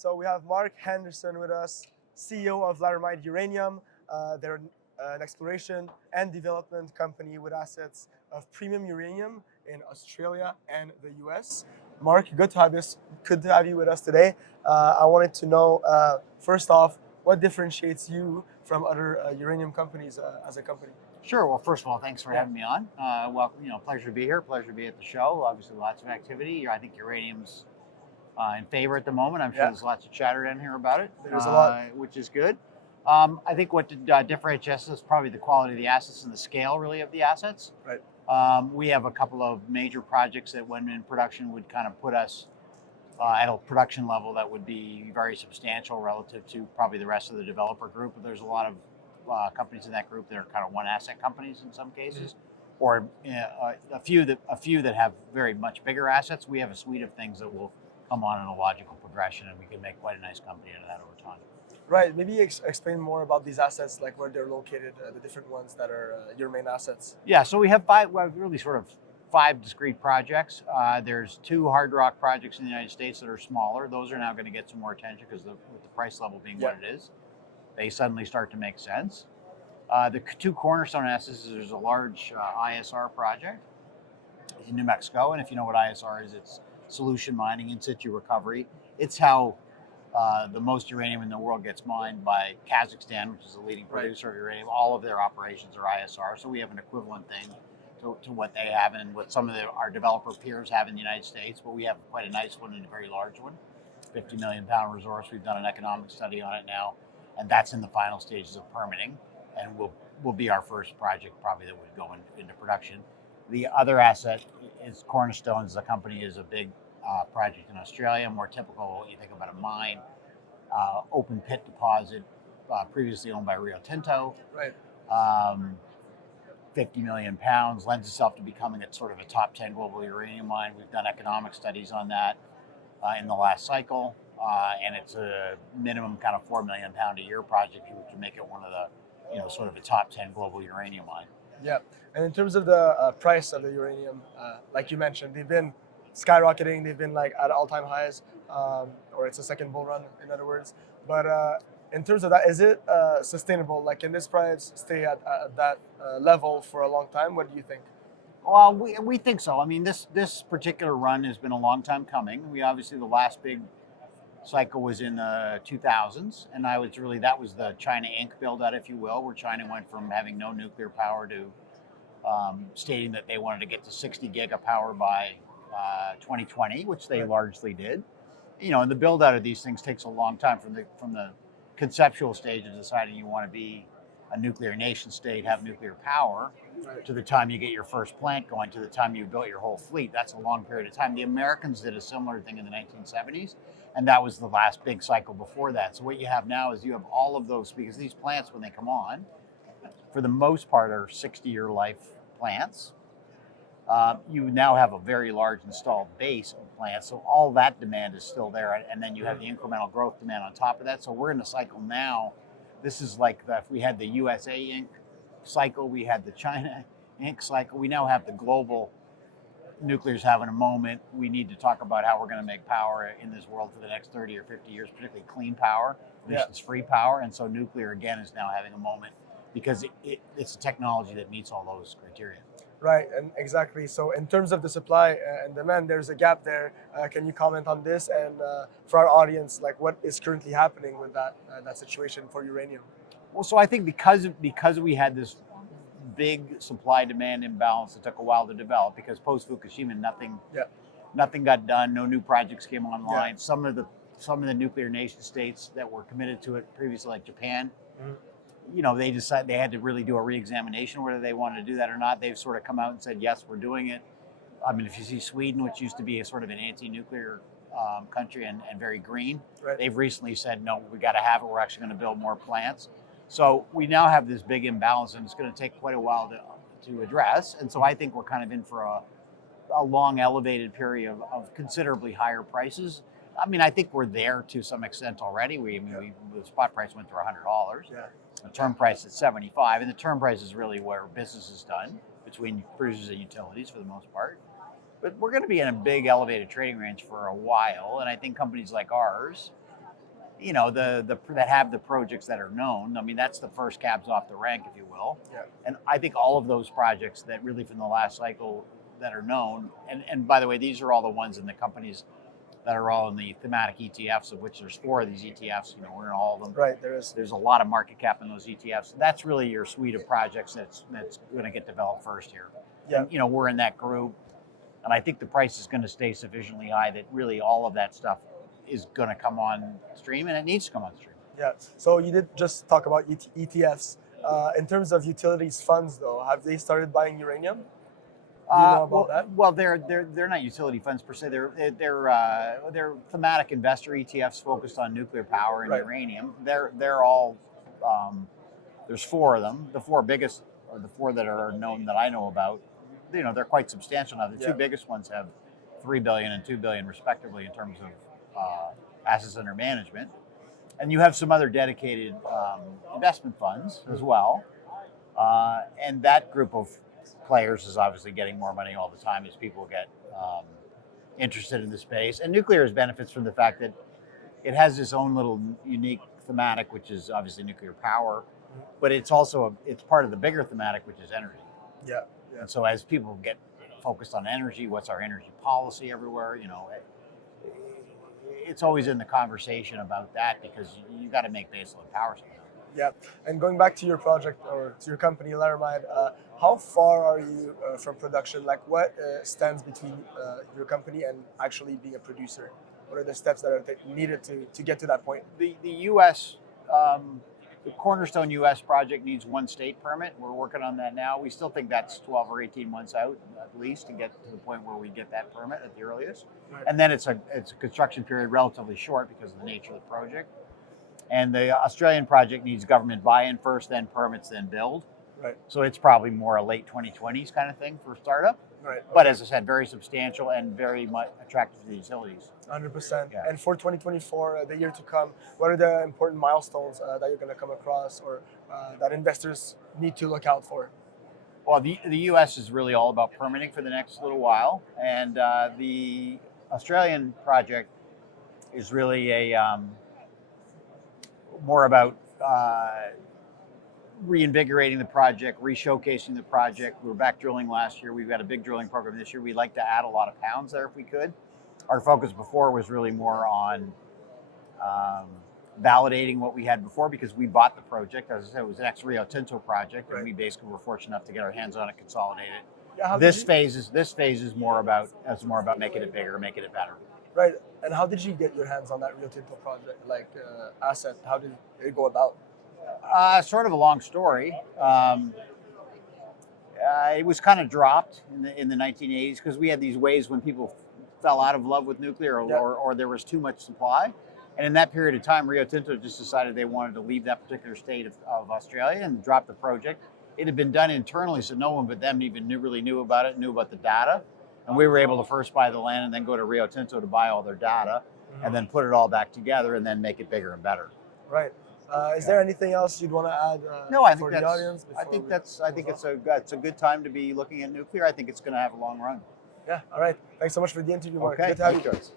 so we have Marc Henderson with us, CEO of Laramide Uranium. They're an exploration and development company with assets of premium uranium in Australia and the US. Marc, good to have you with us today. I wanted to know, first off, what differentiates you from other uranium companies as a company? Sure. Well, first of all, thanks for having me on. Well, pleasure to be here. Pleasure to be at the show. Obviously, lots of activity. I think uranium's in favor at the moment. I'm sure there's lots of chatter down here about it. There's a lot, which is good. I think what differentiates us is probably the quality of the assets and the scale, really, of the assets. Right. We have a couple of major projects that, when in production, would kind of put us at a production level that would be very substantial relative to probably the rest of the developer group. But there's a lot of companies in that group that are kind of one asset companies in some cases, or a few that have very much bigger assets. We have a suite of things that will come on in a logical progression, and we can make quite a nice company out of that over time. Right. Maybe explain more about these assets, like where they're located, the different ones that are your main assets. Yeah. So we have five discrete projects. There's two hard rock projects in the United States that are smaller. Those are now going to get some more attention because with the price level being what it is, they suddenly start to make sense. The two cornerstone assets, there's a large ISR project in New Mexico. And if you know what ISR is, it's solution mining, in situ recovery. It's how the most uranium in the world gets mined by Kazakhstan, which is a leading producer of uranium. All of their operations are ISR. So we have an equivalent thing to what they have and what some of our developer peers have in the United States. But we have quite a nice one and a very large one, 50 million pound resource. We've done an economic study on it now, and that's in the final stages of permitting, and will be our first project probably that would go into production. The other asset is Cornerstones. The company is a big project in Australia, more typical. You think about a mine, open pit deposit, previously owned by Rio Tinto. Right. 50 million pounds, lends itself to becoming a sort of a top 10 global uranium mine. We've done economic studies on that in the last cycle, and it's a minimum kind of 4 million pound a year project, which would make it one of the, sort of a top 10 global uranium mine. Yeah, and in terms of the price of the uranium, like you mentioned, they've been skyrocketing. They've been like at all-time highs, or it's a second bull run, in other words. But in terms of that, is it sustainable? Like, can this price stay at that level for a long time? What do you think? Well, we think so. I mean, this particular run has been a long time coming. We obviously, the last big cycle was in the 2000s, and that was the China Inc. build out, if you will, where China went from having no nuclear power to stating that they wanted to get to 60 gigapower by 2020, which they largely did. And the build out of these things takes a long time from the conceptual stage of deciding you want to be a nuclear nation state, have nuclear power, to the time you get your first plant going, to the time you built your whole fleet. That's a long period of time. The Americans did a similar thing in the 1970s, and that was the last big cycle before that. So what you have now is you have all of those, because these plants, when they come on, for the most part, are 60-year life plants. You now have a very large installed base of plants, so all that demand is still there, and then you have the incremental growth demand on top of that. So we're in a cycle now. This is like if we had the USA Inc. cycle, we had the China Inc. cycle. We now have the global nuclear's having a moment. We need to talk about how we're going to make power in this world for the next 30 or 50 years, particularly clean power, emissions-free power. And so nuclear, again, is now having a moment because it's a technology that meets all those criteria. Right, and exactly. So in terms of the supply and demand, there's a gap there. Can you comment on this? And for our audience, like, what is currently happening with that situation for uranium? Well, so I think because we had this big supply-demand imbalance that took a while to develop, because post-Fukushima, nothing got done, no new projects came online. Some of the nuclear nation states that were committed to it previously, like Japan, they decided they had to really do a re-examination whether they wanted to do that or not. They've sort of come out and said, yes, we're doing it. I mean, if you see Sweden, which used to be a sort of an anti-nuclear country and very green, they've recently said, no, we got to have it. We're actually going to build more plants. So we now have this big imbalance, and it's going to take quite a while to address. And so I think we're kind of in for a long elevated period of considerably higher prices. I mean, I think we're there to some extent already. The spot price went to $100. The term price is $75, and the term price is really where business is done between producers and utilities for the most part. But we're going to be in a big elevated trading range for a while, and I think companies like ours you know, that have the projects that are known. I mean, that's the first cabs off the rank, if you will. Yeah. And I think all of those projects that really from the last cycle that are known, and by the way, these are all the ones in the companies that are all in the thematic ETFs, of which there's 4 of these ETFs. You know, we're in all of them. Right, there is. There's a lot of market cap in those ETFs. That's really your suite of projects that's going to get developed first here. Yeah. And, you know, we're in that group, and I think the price is going to stay sufficiently high that really all of that stuff is going to come on stream, and it needs to come on stream. Yeah. So you did just talk about ETFs. In terms of utilities funds, though, have they started buying uranium? Do you know about that? Well, they're not utility funds per se. They're thematic investor ETFs focused on nuclear power and Right. uranium. They're all there's 4 of them. The 4 biggest, or the 4 that are known that I know about, you know, they're quite substantial now. The 2 biggest ones have $3 billion and $2 billion respectively in terms of assets under management, and you have some other dedicated investment funds as well, and that group of players is obviously getting more money all the time as people get interested in the space. And nuclear has benefits from the fact that it has its own little unique thematic, which is obviously nuclear power, but it's also it's part of the bigger thematic, which is energy. Yeah. Yeah. And so as people get focused on energy, what's our energy policy everywhere, you know, it's always in the conversation about that because you got to make baseload power somehow. Yeah. And going back to your project or to your company, Laramide, how far are you from production? Like, what stands between your company and actually being a producer? What are the steps that are needed to get to that point? The U.S. The Cornerstone U.S. project needs 1 state permit. We're working on that now. We still think that's 12 or 18 months out at least to get to the point where we get that permit at the earliest. Right. And then it's a construction period relatively short because of the nature of the project. And the Australian project needs government buy-in first, then permits, then build. Right. So it's probably more a late 2020s kind of thing for startup. Right. But as I said, very substantial and very much attractive to the utilities. 100%. Yeah. And for 2024, the year to come, what are the important milestones that you're going to come across or that investors need to look out for? Well, the U.S. is really all about permitting for the next little while. And the Australian project is really a more about reinvigorating the project, re-showcasing the project. We were back drilling last year. We've got a big drilling program this year. We'd like to add a lot of pounds there if we could. Our focus before was really more on validating what we had before because we bought the project. As I said, it was an ex-Rio Tinto project, and we basically were fortunate enough to get our hands on it, consolidate it. Yeah, This phase is more about making it bigger, making it better. Right. And how did you get your hands on that Rio Tinto project, like asset? How did it go about? Sort of a long story. It was kind of dropped in the 1980s because we had these waves when people fell out of love with nuclear or there was too much supply. And in that period of time, Rio Tinto just decided they wanted to leave that particular state of Australia and drop the project. It had been done internally, so no one but them even really knew about it, knew about the data. And we were able to first buy the land and then go to Rio Tinto to buy all their data and then put it all back together and then make it bigger and better. Right. Is there anything else you'd want to add No, I for think the audience? I think it's a good time to be looking at nuclear. I think it's going to have a long run. Yeah. All right. Thanks so much for the interview, Marc. Okay. Good to have you. Thanks, guys.